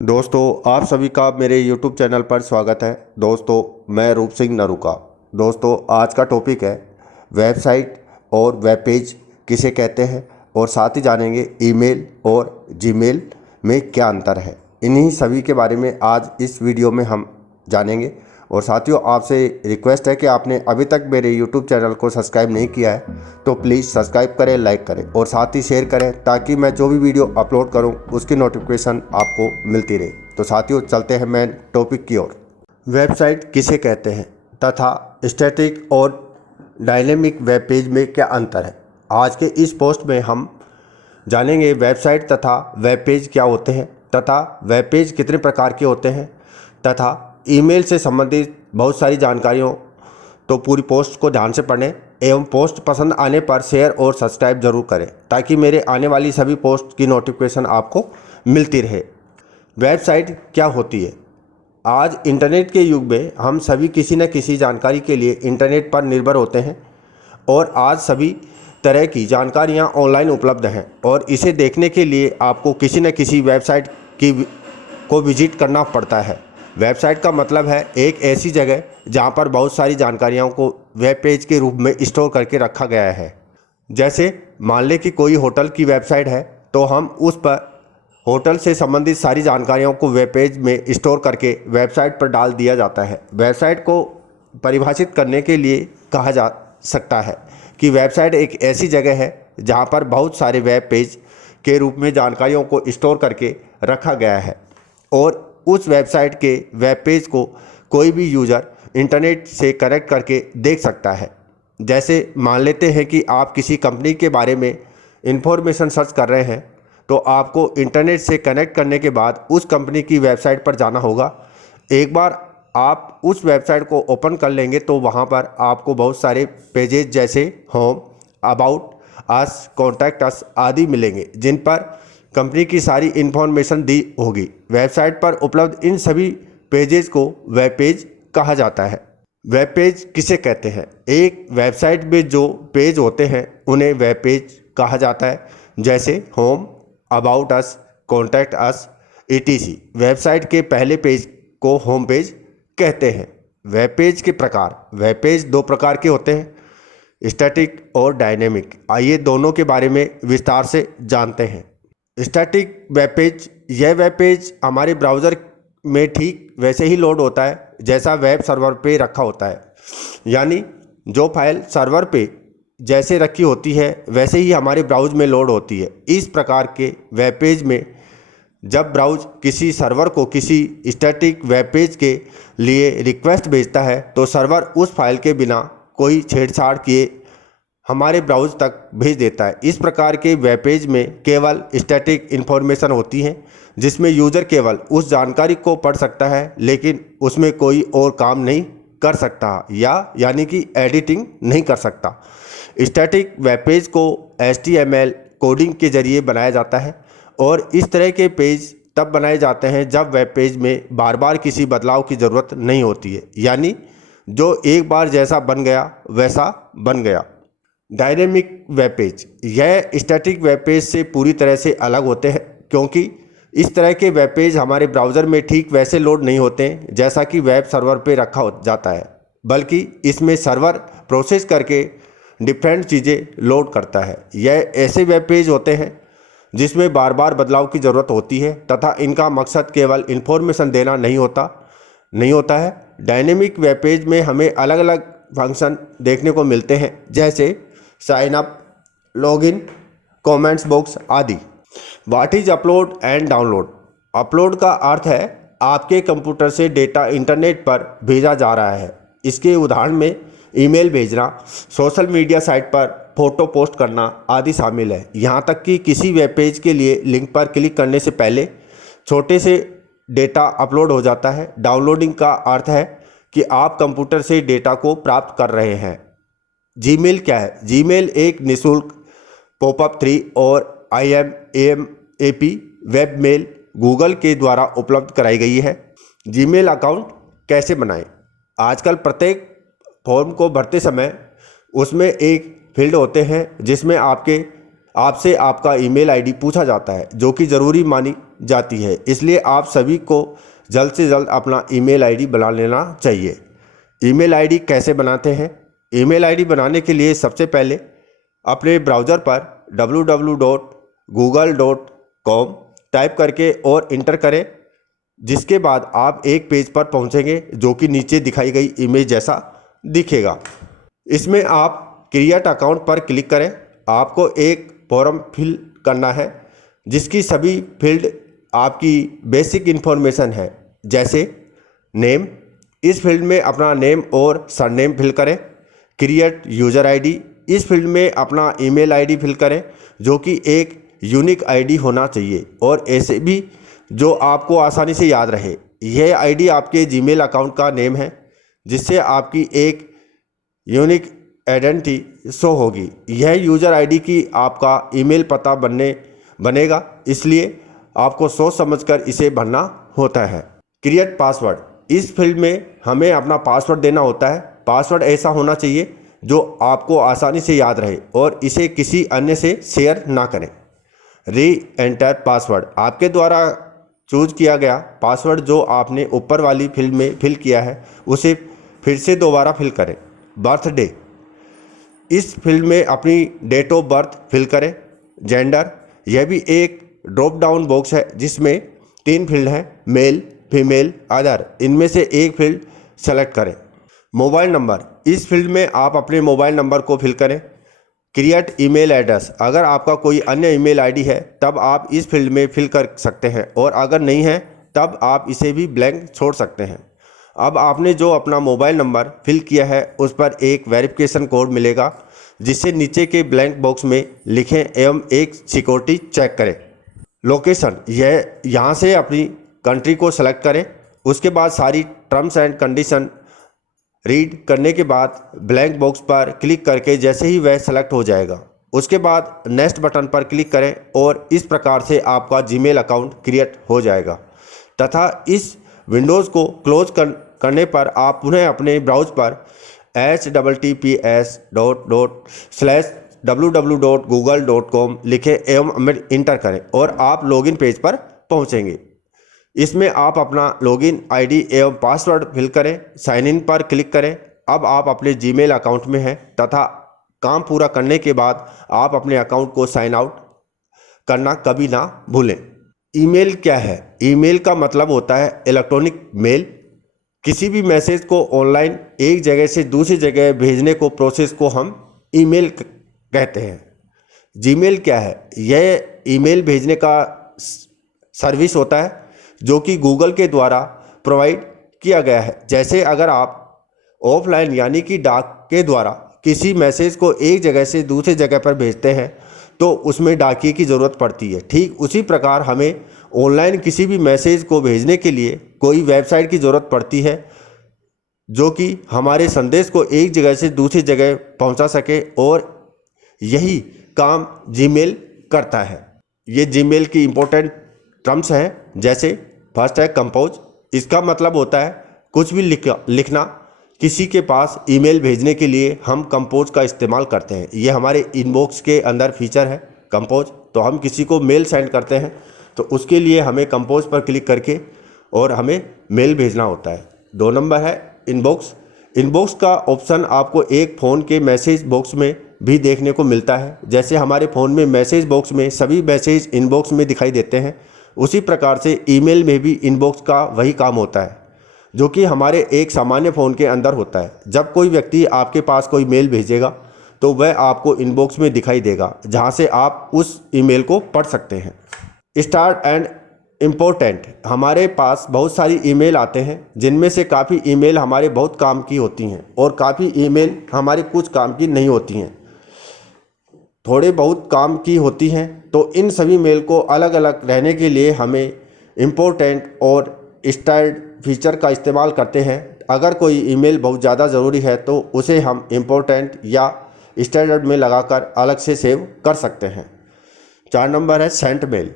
दोस्तों, आप सभी का मेरे YouTube चैनल पर स्वागत है। दोस्तों, मैं रूप सिंह नरूका। दोस्तों, आज का टॉपिक है वेबसाइट और वेब पेज किसे कहते हैं और साथ ही जानेंगे ईमेल और जीमेल में क्या अंतर है। इन्हीं सभी के बारे में आज इस वीडियो में हम जानेंगे। और साथियों, आपसे रिक्वेस्ट है कि आपने अभी तक मेरे YouTube चैनल को सब्सक्राइब नहीं किया है तो प्लीज़ सब्सक्राइब करें, लाइक करें और साथ ही शेयर करें ताकि मैं जो भी वीडियो अपलोड करूं उसकी नोटिफिकेशन आपको मिलती रहे। तो साथियों, चलते हैं मेन टॉपिक की ओर। वेबसाइट किसे कहते हैं तथा स्टैटिक और डायनेमिक वेब पेज में क्या अंतर है, आज के इस पोस्ट में हम जानेंगे। वेबसाइट तथा वेब पेज क्या होते हैं तथा वेब पेज कितने प्रकार के होते हैं तथा ईमेल से संबंधित बहुत सारी जानकारियों। तो पूरी पोस्ट को ध्यान से पढ़ें एवं पोस्ट पसंद आने पर शेयर और सब्सक्राइब जरूर करें ताकि मेरे आने वाली सभी पोस्ट की नोटिफिकेशन आपको मिलती रहे। वेबसाइट क्या होती है? आज इंटरनेट के युग में हम सभी किसी न किसी जानकारी के लिए इंटरनेट पर निर्भर होते हैं और आज सभी तरह की जानकारियां ऑनलाइन उपलब्ध हैं और इसे देखने के लिए आपको किसी न किसी वेबसाइट को विजिट करना पड़ता है। वेबसाइट का मतलब है एक ऐसी जगह जहां पर बहुत सारी जानकारियों को वेब पेज के रूप में स्टोर करके रखा गया है। जैसे मान लें कि कोई होटल की वेबसाइट है तो हम उस पर होटल से संबंधित सारी जानकारियों को वेब पेज में स्टोर करके वेबसाइट पर डाल दिया जाता है। वेबसाइट को परिभाषित करने के लिए कहा जा सकता है कि वेबसाइट एक ऐसी जगह है जहां पर बहुत सारे वेब पेज के रूप में जानकारियों को स्टोर करके रखा गया है और उस वेबसाइट के वेब पेज को कोई भी यूज़र इंटरनेट से कनेक्ट करके देख सकता है। जैसे मान लेते हैं कि आप किसी कंपनी के बारे में इंफॉर्मेशन सर्च कर रहे हैं तो आपको इंटरनेट से कनेक्ट करने के बाद उस कंपनी की वेबसाइट पर जाना होगा। एक बार आप उस वेबसाइट को ओपन कर लेंगे तो वहाँ पर आपको बहुत सारे पेजेज जैसे home, about us, contact us आदि मिलेंगे जिन पर कंपनी की सारी इन्फॉर्मेशन दी होगी। वेबसाइट पर उपलब्ध इन सभी पेजेस को वेब पेज कहा जाता है। वेब पेज किसे कहते हैं? एक वेबसाइट में जो पेज होते हैं उन्हें वेब पेज कहा जाता है, जैसे home, about us, contact us etc। Website के पहले पेज को होम पेज कहते हैं। वेब पेज के प्रकार। वेब पेज दो प्रकार के होते हैं, स्टैटिक और डायनेमिक। आइए दोनों के बारे में विस्तार से जानते हैं। स्टैटिक वेब पेज, यह वेब पेज हमारे ब्राउज़र में ठीक वैसे ही लोड होता है जैसा वेब सर्वर पे रखा होता है। यानी जो फाइल सर्वर पे जैसे रखी होती है वैसे ही हमारे ब्राउज़ में लोड होती है। इस प्रकार के वेब पेज में जब ब्राउज़ किसी सर्वर को किसी स्टैटिक वेब पेज के लिए रिक्वेस्ट भेजता है तो सर्वर उस फाइल के बिना कोई छेड़छाड़ किए हमारे ब्राउज़ तक भेज देता है। इस प्रकार के वेब पेज में केवल स्टैटिक इन्फॉर्मेशन होती है जिसमें यूज़र केवल उस जानकारी को पढ़ सकता है लेकिन उसमें कोई और काम नहीं कर सकता यानी कि एडिटिंग नहीं कर सकता। स्टैटिक वेब पेज को HTML कोडिंग के जरिए बनाया जाता है और इस तरह के पेज तब बनाए जाते हैं जब वेब पेज में बार बार किसी बदलाव की ज़रूरत नहीं होती है, यानी जो एक बार जैसा बन गया वैसा बन गया। डायनेमिक वेब पेज, यह स्टैटिक वेब पेज से पूरी तरह से अलग होते हैं क्योंकि इस तरह के वेब पेज हमारे ब्राउज़र में ठीक वैसे लोड नहीं होते हैं जैसा कि वेब सर्वर पे रखा हो जाता है, बल्कि इसमें सर्वर प्रोसेस करके डिफरेंट चीज़ें लोड करता है। यह ऐसे वेब पेज होते हैं जिसमें बार बार बदलाव की ज़रूरत होती है तथा इनका मकसद केवल इन्फॉर्मेशन देना नहीं होता है। डायनेमिक वेब पेज में हमें अलग अलग फंक्शन देखने को मिलते हैं जैसे sign up, login, comments box आदि। What is upload and download? Upload का अर्थ है आपके कंप्यूटर से डेटा इंटरनेट पर भेजा जा रहा है। इसके उदाहरण में ईमेल भेजना, सोशल मीडिया साइट पर फोटो पोस्ट करना आदि शामिल है। यहाँ तक कि किसी वेब पेज के लिए लिंक पर क्लिक करने से पहले छोटे से डेटा अपलोड हो जाता है। डाउनलोडिंग का अर्थ है कि आप कंप्यूटर से डेटा को प्राप्त कर रहे हैं। जीमेल क्या है? जीमेल एक निःशुल्क पॉपअप 3 और IMAP वेब मेल गूगल के द्वारा उपलब्ध कराई गई है। जीमेल अकाउंट कैसे बनाएं? आजकल प्रत्येक फॉर्म को भरते समय उसमें एक फील्ड होते हैं जिसमें आपके आपसे आपका ईमेल आईडी पूछा जाता है, जो कि ज़रूरी मानी जाती है। इसलिए आप सभी को जल्द से जल्द अपना ईमेल आईडी बना लेना चाहिए। ईमेल आईडी कैसे बनाते हैं? ईमेल आईडी बनाने के लिए सबसे पहले अपने ब्राउज़र पर www.google.com टाइप करके और इंटर करें, जिसके बाद आप एक पेज पर पहुंचेंगे जो कि नीचे दिखाई गई इमेज जैसा दिखेगा। इसमें आप क्रिएट अकाउंट पर क्लिक करें। आपको एक फॉर्म फिल करना है, जिसकी सभी फील्ड आपकी बेसिक इन्फॉर्मेशन है, जैसे नेम। इस फील्ड में अपना नेम और सरनेम फिल करें। क्रिएट यूज़र आईडी, इस फील्ड में अपना ईमेल आईडी फिल करें, जो कि एक यूनिक आईडी होना चाहिए और ऐसे भी जो आपको आसानी से याद रहे। यह आईडी आपके जीमेल अकाउंट का नेम है, जिससे आपकी एक यूनिक आइडेंटिटी शो होगी। यह यूज़र आईडी की आपका ईमेल पता बनेगा, इसलिए आपको सोच समझकर इसे भरना होता है। क्रिएट पासवर्ड, इस फील्ड में हमें अपना पासवर्ड देना होता है। पासवर्ड ऐसा होना चाहिए जो आपको आसानी से याद रहे और इसे किसी अन्य से शेयर ना करें। री एंटर पासवर्ड, आपके द्वारा चूज किया गया पासवर्ड जो आपने ऊपर वाली फील्ड में फिल किया है, उसे फिर से दोबारा फिल करें। बर्थडे, इस फील्ड में अपनी डेट ऑफ बर्थ फिल करें। जेंडर, यह भी एक ड्रॉप डाउन बॉक्स है जिसमें 3 फील्ड हैं, मेल, फीमेल, अदर। इनमें से एक फील्ड सेलेक्ट करें। मोबाइल नंबर, इस फील्ड में आप अपने मोबाइल नंबर को फिल करें। क्रिएट ईमेल एड्रेस, अगर आपका कोई अन्य ईमेल आईडी है तब आप इस फील्ड में फिल कर सकते हैं और अगर नहीं है तब आप इसे भी ब्लैंक छोड़ सकते हैं। अब आपने जो अपना मोबाइल नंबर फिल किया है उस पर एक वेरिफिकेशन कोड मिलेगा, जिसे नीचे के ब्लैंक बॉक्स में लिखें एवं एक सिक्योरिटी चेक करें। लोकेशन, यह यहाँ से अपनी कंट्री को सेलेक्ट करें। उसके बाद सारी टर्म्स एंड कंडीशन रीड करने के बाद ब्लैंक बॉक्स पर क्लिक करके जैसे ही वह सेलेक्ट हो जाएगा, उसके बाद नेक्स्ट बटन पर क्लिक करें और इस प्रकार से आपका जीमेल अकाउंट क्रिएट हो जाएगा। तथा इस विंडोज़ को क्लोज करने पर आप पुनः अपने ब्राउज़ पर https://www.google.com लिखें एवं इंटर करें और आप लॉगिन पेज पर पहुंचेंगे। इसमें आप अपना लॉगिन आईडी एवं पासवर्ड फिल करें। साइन इन पर क्लिक करें। अब आप अपने जीमेल अकाउंट में हैं तथा काम पूरा करने के बाद आप अपने अकाउंट को साइन आउट करना कभी ना भूलें। ईमेल क्या है? ईमेल का मतलब होता है इलेक्ट्रॉनिक मेल। किसी भी मैसेज को ऑनलाइन एक जगह से दूसरी जगह भेजने को प्रोसेस को हम ईमेल कहते हैं। जीमेल क्या है? यह ईमेल भेजने का सर्विस होता है जो कि गूगल के द्वारा प्रोवाइड किया गया है। जैसे अगर आप ऑफलाइन यानी कि डाक के द्वारा किसी मैसेज को एक जगह से दूसरी जगह पर भेजते हैं तो उसमें डाकिए की ज़रूरत पड़ती है। ठीक उसी प्रकार हमें ऑनलाइन किसी भी मैसेज को भेजने के लिए कोई वेबसाइट की ज़रूरत पड़ती है जो कि हमारे संदेश को एक जगह से दूसरी जगह पहुंचा सके, और यही काम जीमेल करता है। ये जीमेल की इम्पोर्टेंट टर्म्स हैं, जैसे फर्स्ट है कंपोज। इसका मतलब होता है कुछ भी लिखना। किसी के पास ईमेल भेजने के लिए हम कंपोज का इस्तेमाल करते हैं। ये हमारे इनबॉक्स के अंदर फीचर है कंपोज। तो हम किसी को मेल सेंड करते हैं तो उसके लिए हमें कंपोज पर क्लिक करके और हमें मेल भेजना होता है। 2 नंबर है इनबॉक्स। इनबॉक्स का ऑप्शन आपको एक फ़ोन के मैसेज बॉक्स में भी देखने को मिलता है। जैसे हमारे फ़ोन में मैसेज बॉक्स में सभी मैसेज इनबॉक्स में दिखाई देते हैं, उसी प्रकार से ईमेल में भी इनबॉक्स का वही काम होता है जो कि हमारे एक सामान्य फ़ोन के अंदर होता है। जब कोई व्यक्ति आपके पास कोई मेल भेजेगा तो वह आपको इनबॉक्स में दिखाई देगा, जहां से आप उस ईमेल को पढ़ सकते हैं। स्टार्ट एंड इम्पोर्टेंट, हमारे पास बहुत सारी ईमेल आते हैं जिनमें से काफ़ी ईमेल हमारे बहुत काम की होती हैं और काफ़ी ईमेल हमारे कुछ काम की नहीं होती हैं, थोड़े बहुत काम की होती हैं। तो इन सभी मेल को अलग अलग रहने के लिए हमें इम्पोर्टेंट और स्टार्ट फीचर का इस्तेमाल करते हैं। अगर कोई ईमेल बहुत ज़्यादा ज़रूरी है तो उसे हम इम्पोर्टेंट या स्टैंडर्ड में लगाकर अलग से सेव कर सकते हैं। 4 नंबर है सेंट मेल।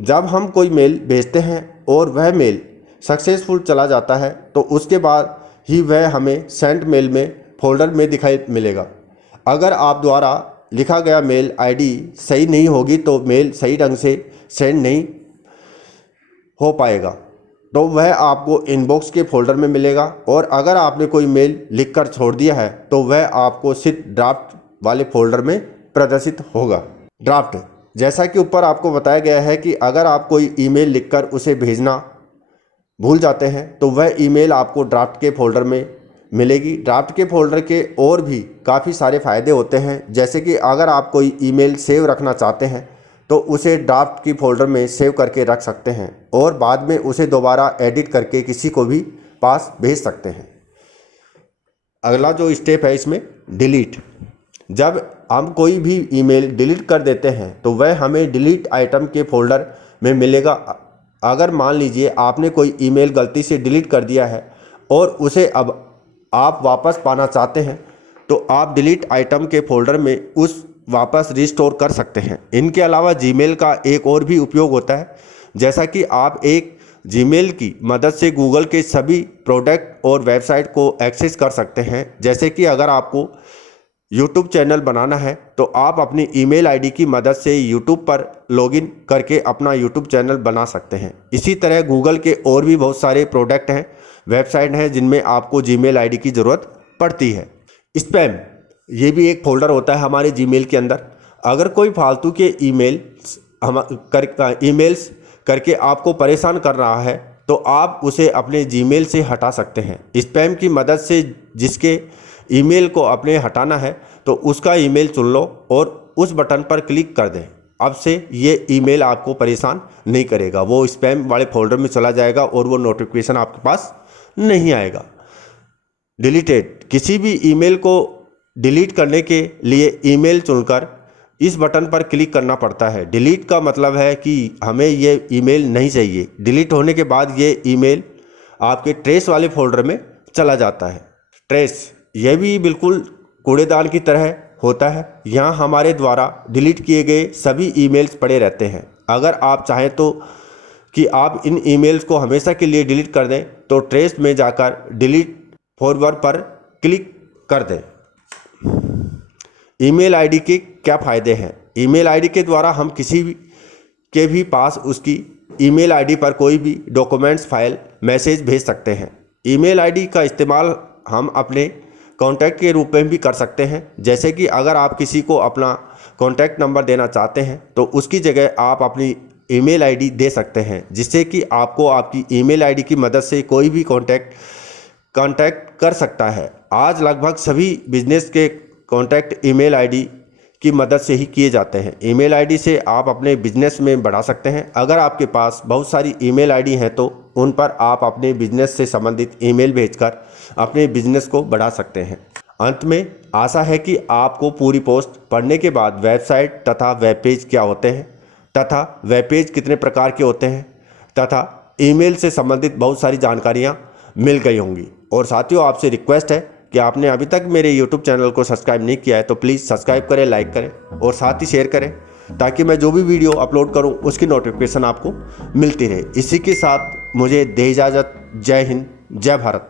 जब हम कोई मेल भेजते हैं और वह मेल सक्सेसफुल चला जाता है तो उसके बाद ही वह हमें सेंट मेल में फोल्डर में दिखाई मिलेगा। अगर आप द्वारा लिखा गया मेल आईडी सही नहीं होगी तो मेल सही ढंग से सेंड नहीं हो पाएगा, तो वह आपको इनबॉक्स के फोल्डर में मिलेगा। और अगर आपने कोई मेल लिखकर छोड़ दिया है तो वह आपको सिर्फ ड्राफ्ट वाले फोल्डर में प्रदर्शित होगा। ड्राफ्ट, जैसा कि ऊपर आपको बताया गया है कि अगर आप कोई ईमेल लिखकर उसे भेजना भूल जाते हैं तो वह ईमेल आपको ड्राफ्ट के फोल्डर में मिलेगी। ड्राफ्ट के फोल्डर के और भी काफ़ी सारे फ़ायदे होते हैं, जैसे कि अगर आप कोई ईमेल सेव रखना चाहते हैं तो उसे ड्राफ्ट की फोल्डर में सेव करके रख सकते हैं और बाद में उसे दोबारा एडिट करके किसी को भी पास भेज सकते हैं। अगला जो स्टेप है इसमें डिलीट। जब हम कोई भी ईमेल डिलीट कर देते हैं तो वह हमें डिलीट आइटम के फोल्डर में मिलेगा। अगर मान लीजिए आपने कोई ईमेल गलती से डिलीट कर दिया है और उसे अब आप वापस पाना चाहते हैं तो आप डिलीट आइटम के फोल्डर में उस वापस रिस्टोर कर सकते हैं। इनके अलावा जीमेल का एक और भी उपयोग होता है, जैसा कि आप एक जीमेल की मदद से गूगल के सभी प्रोडक्ट और वेबसाइट को एक्सेस कर सकते हैं। जैसे कि अगर आपको यूट्यूब चैनल बनाना है तो आप अपनी ईमेल आईडी की मदद से यूट्यूब पर लॉगिन करके अपना यूट्यूब चैनल बना सकते हैं। इसी तरह गूगल के और भी बहुत सारे प्रोडक्ट हैं, वेबसाइट हैं जिनमें आपको जीमेल आईडी की ज़रूरत पड़ती है। स्पैम, ये भी एक फोल्डर होता है हमारे जीमेल के अंदर। अगर कोई फालतू के ईमेल्स करके आपको परेशान कर रहा है तो आप उसे अपने जीमेल से हटा सकते हैं। स्पैम की मदद से जिसके ईमेल को अपने हटाना है तो उसका ईमेल चुन लो और उस बटन पर क्लिक कर दें। अब से ये ईमेल आपको परेशान नहीं करेगा, वो स्पैम वाले फोल्डर में चला जाएगा और वो नोटिफिकेशन आपके पास नहीं आएगा। डिलीटेड, किसी भी ईमेल को डिलीट करने के लिए ईमेल चुनकर इस बटन पर क्लिक करना पड़ता है। डिलीट का मतलब है कि हमें ये ईमेल नहीं चाहिए। डिलीट होने के बाद ये ईमेल आपके ट्रेस वाले फोल्डर में चला जाता है। ट्रेस, यह भी बिल्कुल कूड़ेदान की तरह होता है। यहाँ हमारे द्वारा डिलीट किए गए सभी ईमेल्स पड़े रहते हैं। अगर आप चाहें तो कि आप इन ईमेल्स को हमेशा के लिए डिलीट कर दें तो ट्रेस में जाकर डिलीट फॉरवर्ड पर क्लिक कर दें। ईमेल आईडी के क्या फ़ायदे हैं? ईमेल आईडी के द्वारा हम किसी के भी पास उसकी ईमेल आईडी पर कोई भी डॉक्यूमेंट्स, फाइल, मैसेज भेज सकते हैं। ईमेल आईडी का इस्तेमाल हम अपने कॉन्टैक्ट के रूप में भी कर सकते हैं। जैसे कि अगर आप किसी को अपना कॉन्टैक्ट नंबर देना चाहते हैं तो उसकी जगह आप अपनी ईमेल आईडी दे सकते हैं, जिससे कि आपको आपकी ईमेल आईडी की मदद से कोई भी कॉन्टैक्ट कर सकता है। आज लगभग सभी बिजनेस के कॉन्टैक्ट ईमेल आईडी की मदद से ही किए जाते हैं। ईमेल आईडी से आप अपने बिजनेस में बढ़ा सकते हैं। अगर आपके पास बहुत सारी ईमेल आईडी हैं तो उन पर आप अपने बिजनेस से संबंधित ईमेल भेजकर अपने बिजनेस को बढ़ा सकते हैं। अंत में आशा है कि आपको पूरी पोस्ट पढ़ने के बाद वेबसाइट तथा वेब पेज क्या होते हैं तथा वेब पेज कितने प्रकार के होते हैं तथा ईमेल से संबंधित बहुत सारी जानकारियाँ मिल गई होंगी। और साथियों, आपसे रिक्वेस्ट है कि आपने अभी तक मेरे YouTube चैनल को सब्सक्राइब नहीं किया है तो प्लीज़ सब्सक्राइब करें, लाइक करें और साथ ही शेयर करें, ताकि मैं जो भी वीडियो अपलोड करूं उसकी नोटिफिकेशन आपको मिलती रहे। इसी के साथ मुझे दे इजाज़त। जय हिंद, जय भारत।